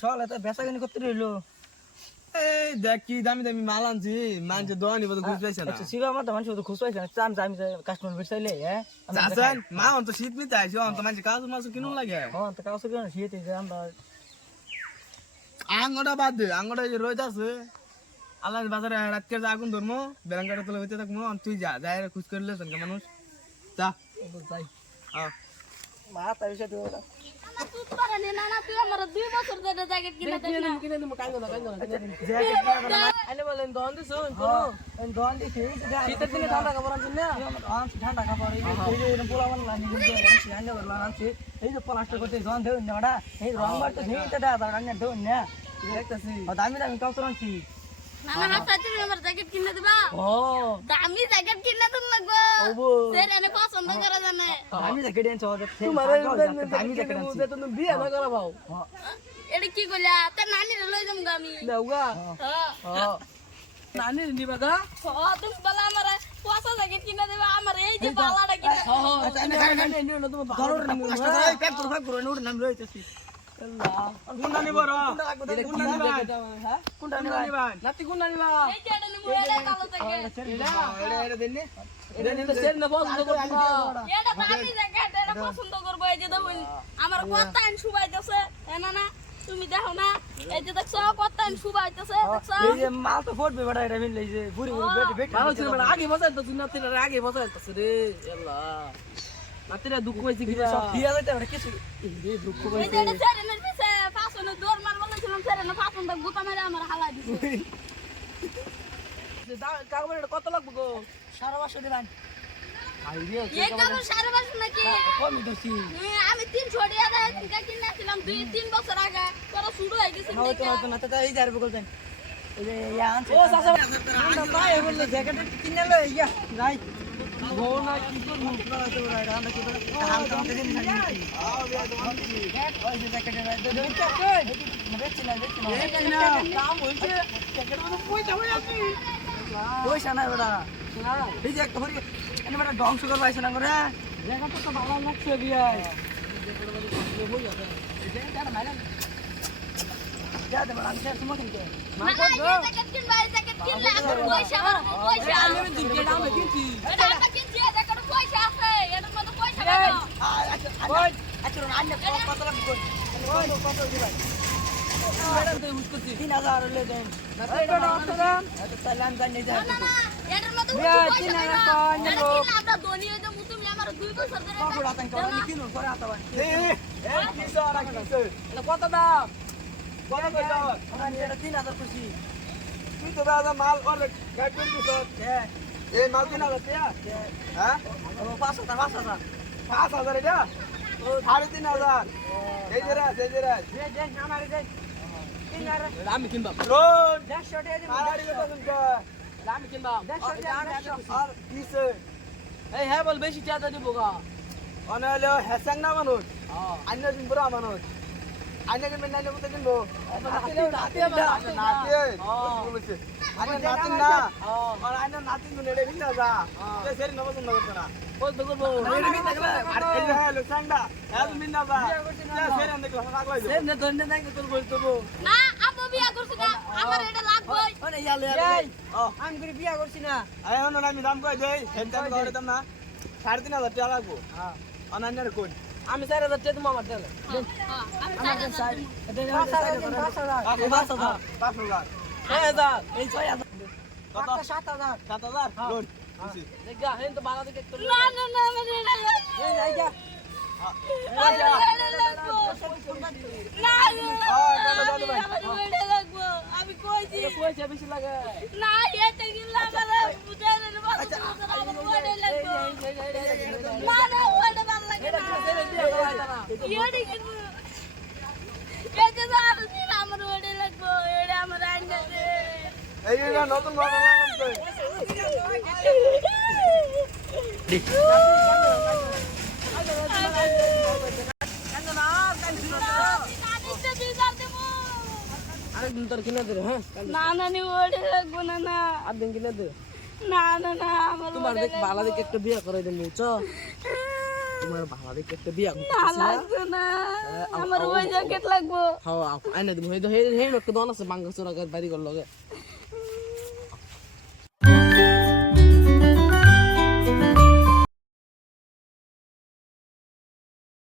সকালে তো বেচাকেনি করতে রইলো। এই দেখ কি দামি দামি মাল আনছি, মানুষের দোকানি বলতে ঘুষ পাইছে না। শিবা মাথা মানুষ তো খুশ পাইছে না, আমি কাস্টমার বেচাইলে হ্যাঁ চাচান মা অন্ত শীত নিতে আইছি, অন্ত মানুষ কাজ মাছ কিনুন লাগে। হ্যাঁ তো কাছে কেন শীত আমরা আঙ্গটা বাদ দে, আঙ্গটা যে রোজ আছে আল্লাহ বাজারে রাতকে যা আগুন ধরমো বেলাঙ্গাটা তোলে হইতে থাকবো, তুই যা যাই খুশ করলে মানুষ যা যাই হ্যাঁ মাথা বিষয় তো তুই পারে না না তুই আমার 2 বছর ধরে জ্যাকেট কিনে দেন না কিনে দিমু কাইলো না আইলে বলেন দন দিছুন তো দন দিছি শীতের দিনে ঠান্ডা কাপড় আনছেন না ঠান্ডা কাপড় এই যে পোলা বান লানি আনছি আইলে বলেন আনছি এই যে প্লাস্টার করতে জন দেউন না এই রং মারতে নেই তো দাদা রান্না দেউন না দেখতেছি দামি দামি কাপড় আনছি না না হাতে তুমি আমার জ্যাকেট কিনে দিবা ও দামি জ্যাকেট কিনে দেন লাগবে ওবো সেরে এনে পছন্দ করে জানে দামি জ্যাকেট আনছো তোমার দামি জ্যাকেট আনছি তুমি বিয়ে না করা পাও এটা কি কইলা তে নানি রে লই যাম আমি দাওগা হ্যাঁ নানি নিবা গা তুমি বলা আমার পয়সা জ্যাকেট কিনে দিবা আমার এই যে বালাটা কিনে আচ্ছা আমি খাই নিও না তুমি ভালো না প্লাস্টার করে প্যাক করে নোট নাম লইতেছি আল্লাহ কোনটা নিব র কোনটা নিবা হ্যাঁ কোনটা নিবা নাতি কোনটা নিবা এই যে এটা নিমু এলে কালো থেকে এটা দেননি এটা সের না বল তো এটা দামি জ্যাকেট এটা পছন্দ করব এই যে দেখুন আমার কত আইন শুবাইতেছে না না তুমি দেখো না এই যে দেখছো কত আইন শুবাইতেছে দেখছো এই যে মাল তো ফুটবে বড় এটা মিল এই যে বুড়ি বুড়ি বেট বেট ভালো ছিল বড় আগে বসাই তো নাতিরা আগে বসাই তো রে আল্লাহ নাতিরা দুঃখ হইছে কি সব দিয়া যাইতে বড় কিছু এই দুঃখ এই হইছে যে এটা সেরেনের পিছে পাছনে দৌড় মার বলেছিলাম সেরেনে পাছনটা গুতা মেরে আমার হালাই দিছে কাগজ এটা কত লাগবে গো 5.5 দিবেন আইডিয়া এই কাগজ 5.5 নাকি কমই দছি আমি 300 টাকা দিয়ে কিনেছিলাম 2-3 বছর আগে তোরা শুরু হয়ে গেছে হয়তো না তো এই যাবে বলছেন এই যে ইয়া আনছে ও চাচা ভাই বললো জ্যাকেট কিনে লই ইয়া যাই গো না কি করব আপনারা তো রাইডা আমরা কি করে হাল তো আমাদের দিন না ওই যে জ্যাকেটের রাইডা দেখতে কই বেচি না দাম হইছে জ্যাকেট মধ্যে পয়সা হই আছে পয়সা না বড়া এই যে একটা হরি এনে বড় ধ্বংস করবা আইছ না করে জ্যাকেট তো ভালো লাগছে বিয়াই জ্যাকেটের মধ্যে হই আছে জ্যাকেট মাইরা যা দে বড়া আমি তোমাকে কিনতে মা জ্যাকেট কিনলে আমার পয়সা আমি দিকে দাম কিনছি এটা আমি কিনছি জ্যাকেট পয়সা আছে এর মধ্যে পয়সা ওই আচ্ছা রান্না কত লাগবে ওই কত দিবেন ম্যাডাম তো ইউজ করছি 3000 হলে দেন সালাম জানি যা এটার মধ্যে আমরা ধনী হয়ে যাবো তুমি আমার 2 বছর ধরে কত রাতান করে কিনো করে আতাবান এই কিসা রাখিছে এটা কত দাম বড় কইছো আমি এটা 3000 খুশি তুই তো দাদা মাল করে গাইড করে দিছ এই মাল কিনা হচ্ছে হ্যাঁ ও 5000 5000 এটা 3500 এই যে রাজ দে আমারে দে 3000 আমি কিনবা রোন 150 টাকা দিন আড়াই কত শুনছ আমি কিনবা 150 টাকা আর কিসে এই হ্যাঁ বল বেশি টাকা দিব গা অনালে হেসাং না মানুষ হ্যাঁ আন্য দিন পুরা মানুষ আন্য দিন মেন নাইলে মতো কিনবো নাতি নাতি না আর আন্য নাতি নুন এড়ে বিনা যা এ সেরি নবস না করতে না কত করব আর এই যে লোকসাংডা এত মিনা যা সেরি আনতে ক্লাস লাগলাই সে নে ধন্য নাই তোর বল তবো না আপু বিয়া করছ না আমার এটা লাগবে ওরে ইয়ালে আমি করে বিয়া করছি না আয় হন আমি দাম কই দেই হেনটা আমি করে দাম না 3500 টাকা লাগবো হ্যাঁ অনান্যের কোন আমি 4000 টাকা তুমি আমার দেন আমার দেন 5000 5000 এই 6000 কত 7000 7000 লোন দেখা হেন তো বাংলা থেকে না না না আমার এটা লাগবে এই যাই যা আমার এটা লাগবে না আমার এটা লাগবে আমি কইছি পয়সা বেশি লাগে না এটা কিনলে আমার বুঝাই দেন বাবা আমার এটা লাগবে না না ওটা ভালো লাগে না এটা কিনবো এটা তো আর দিন আমার ওটা লাগবে এটা আমার আইনা দে এই না নতুন মডেল আনতে আরেকদিন তোর কিনে দে হ্যাঁ না না নি ওটা লাগবে না না আর দিন কিনে দে না না না আমার তোমার দেখ ভালো দেখে একটা বিয়ে করে দেন বুঝছো তোমার ভালো দেখে একটা বিয়া না লাগবে না আমার ওই জ্যাকেট লাগবো খাও আইনা দিন হই হে হে একটু দন আছে বাঙ্গা চোরা বাড়ি গল লগে